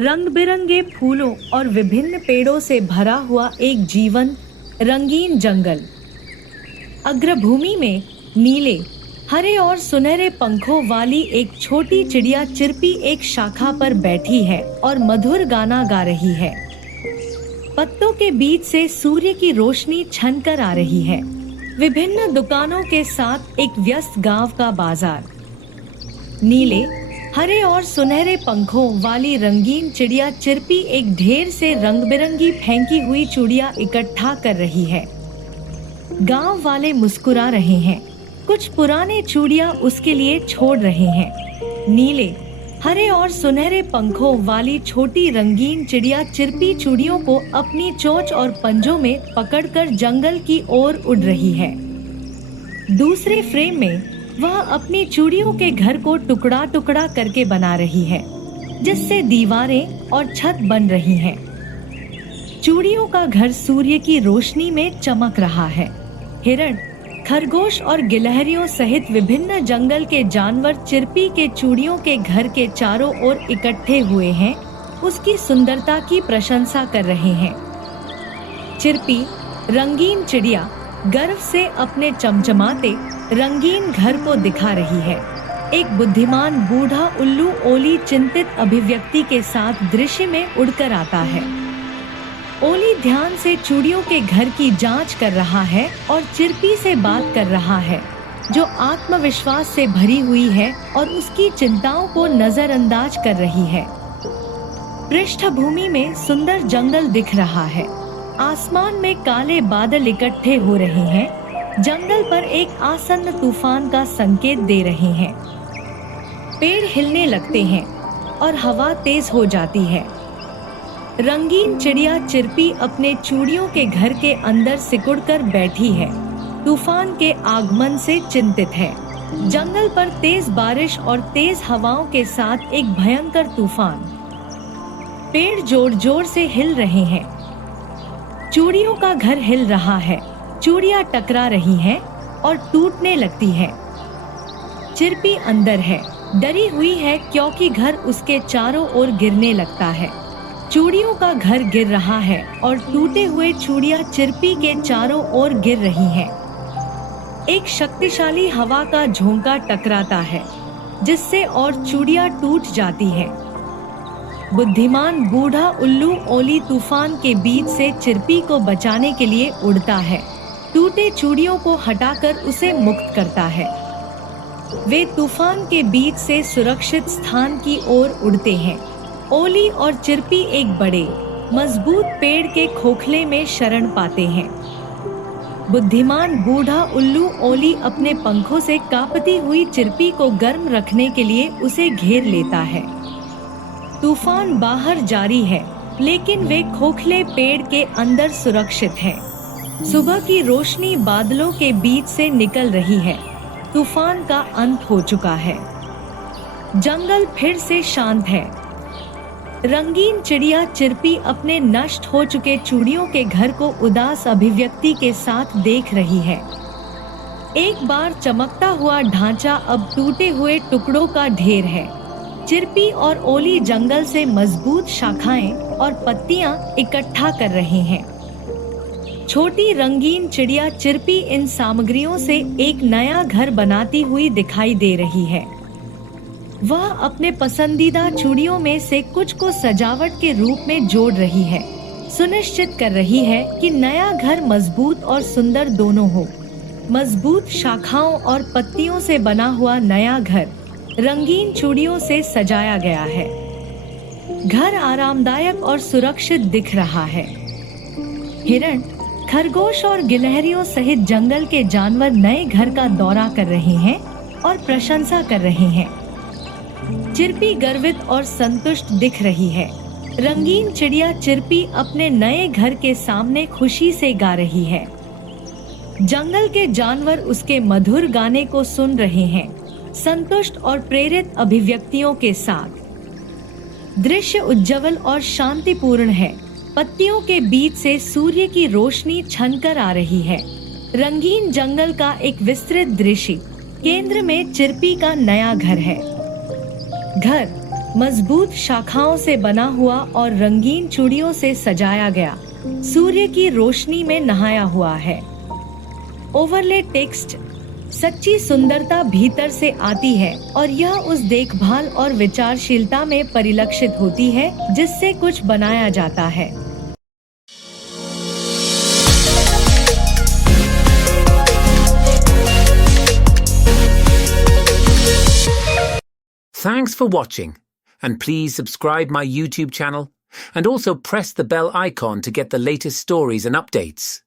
रंग बिरंगे फूलों और विभिन्न पेड़ों से भरा हुआ एक जीवंत रंगीन जंगल। अग्रभूमि में नीले, हरे और सुनहरे पंखों वाली एक छोटी चिड़िया चिरपी एक शाखा पर बैठी है और मधुर गाना गा रही है। पत्तों के बीच से सूर्य की रोशनी छनकर आ रही है। विभिन्न दुकानों के साथ एक व्यस्त गांव का बाजार। नीले, हरे और सुनहरे पंखों वाली रंगीन चिड़िया चिरपी एक ढेर से रंग बिरंगी फेंकी हुई चूड़ियां इकट्ठा कर रही है। गांव वाले मुस्कुरा रहे हैं। कुछ पुराने चूड़ियां उसके लिए छोड़ रहे हैं। नीले, हरे और सुनहरे पंखों वाली छोटी रंगीन चिड़िया चिरपी चूड़ियों को अपनी चोंच और पंजों में पकड़कर जंगल की ओर उड़ रही है। दूसरे फ्रेम में वह अपनी चूड़ियों के घर को टुकड़ा टुकड़ा करके बना रही है, जिससे दीवारें और छत बन रही हैं। चूड़ियों का घर सूर्य की रोशनी में चमक रहा है। हिरण, खरगोश और गिलहरियों सहित विभिन्न जंगल के जानवर चिरपी के चूड़ियों के घर के चारों ओर इकट्ठे हुए हैं, उसकी सुंदरता की प्रशंसा कर रहे हैं। चिरपी, रंगीन चिड़िया, गर्व से अपने चमचमाते रंगीन घर को दिखा रही है। एक बुद्धिमान बूढ़ा उल्लू ओली चिंतित अभिव्यक्ति के साथ दृश्य में उड़कर आता है। ओली ध्यान से चूड़ियों के घर की जांच कर रहा है और चिरपी से बात कर रहा है, जो आत्मविश्वास से भरी हुई है और उसकी चिंताओं को नजरअंदाज कर रही है। पृष्ठभूमि में सुंदर जंगल दिख रहा है। आसमान में काले बादल इकट्ठे हो रहे हैं, जंगल पर एक आसन्न तूफान का संकेत दे रहे हैं। पेड़ हिलने लगते हैं और हवा तेज हो जाती है। रंगीन चिड़िया चिरपी अपने चूड़ियों के घर के अंदर सिकुड़कर बैठी है, तूफान के आगमन से चिंतित है। जंगल पर तेज बारिश और तेज हवाओं के साथ एक भयंकर तूफान। पेड़ जोर जोर से हिल रहे हैं। चूड़ियों का घर हिल रहा है, चूड़ियां टकरा रही हैं और टूटने लगती है। चिरपी अंदर है, डरी हुई है क्योंकि घर उसके चारों ओर गिरने लगता है। चूड़ियों का घर गिर रहा है और टूटे हुए चूड़ियां चिरपी के चारों ओर गिर रही हैं। एक शक्तिशाली हवा का झोंका टकराता है, जिससे और चूड़ियां टूट जाती हैं। बुद्धिमान बूढ़ा उल्लू ओली तूफान के बीच से चिरपी को बचाने के लिए उड़ता है, टूटे चूड़ियों को हटाकर उसे मुक्त करता है। वे तूफान के बीच से सुरक्षित स्थान की ओर उड़ते हैं। ओली और चिरपी एक बड़े, मजबूत पेड़ के खोखले में शरण पाते हैं। बुद्धिमान बूढ़ा उल्लू ओली अपने पंखों से कांपती हुई चिरपी को गर्म रखने के लिए उसे घेर लेता है। तूफान बाहर जारी है, लेकिन वे खोखले पेड़ के अंदर सुरक्षित हैं। सुबह की रोशनी बादलों के बीच से निकल रही है। तूफान का अंत हो चुका है। जंगल फिर से शांत है। रंगीन चिड़िया चिरपी अपने नष्ट हो चुके चूड़ियों के घर को उदास अभिव्यक्ति के साथ देख रही है। एक बार चमकता हुआ ढांचा अब टूटे हुए टुकड़ों का ढेर है। चिरपी और ओली जंगल से मजबूत शाखाएं और पत्तियां इकट्ठा कर रहे हैं। छोटी रंगीन चिड़िया चिरपी इन सामग्रियों से एक नया घर बनाती हुई दिखाई दे रही है। वह अपने पसंदीदा चूड़ियों में से कुछ को सजावट के रूप में जोड़ रही है, सुनिश्चित कर रही है कि नया घर मजबूत और सुंदर दोनों हो। मजबूत शाखाओं और पत्तियों से बना हुआ नया घर रंगीन चूड़ियों से सजाया गया है। घर आरामदायक और सुरक्षित दिख रहा है। हिरण, खरगोश और गिलहरियों सहित जंगल के जानवर नए घर का दौरा कर रहे हैं और प्रशंसा कर रहे हैं। चिरपी गर्वित और संतुष्ट दिख रही है। रंगीन चिड़िया चिरपी अपने नए घर के सामने खुशी से गा रही है। जंगल के जानवर उसके मधुर गाने को सुन रहे हैं, संतुष्ट और प्रेरित अभिव्यक्तियों के साथ। दृश्य उज्ज्वल और शांतिपूर्ण है। पत्तियों के बीच से सूर्य की रोशनी छनकर आ रही है। रंगीन जंगल का एक विस्तृत दृश्य। केंद्र में चिरपी का नया घर है। घर मजबूत शाखाओं से बना हुआ और रंगीन चूड़ियों से सजाया गया, सूर्य की रोशनी में नहाया हुआ है। ओवरले टेक्स्ट, सच्ची सुंदरता भीतर से आती है और यह उस देखभाल और विचारशीलता में परिलक्षित होती है जिससे कुछ बनाया जाता है। Thanks for watching, and please subscribe my YouTube channel and also press the bell icon to get the latest stories and updates.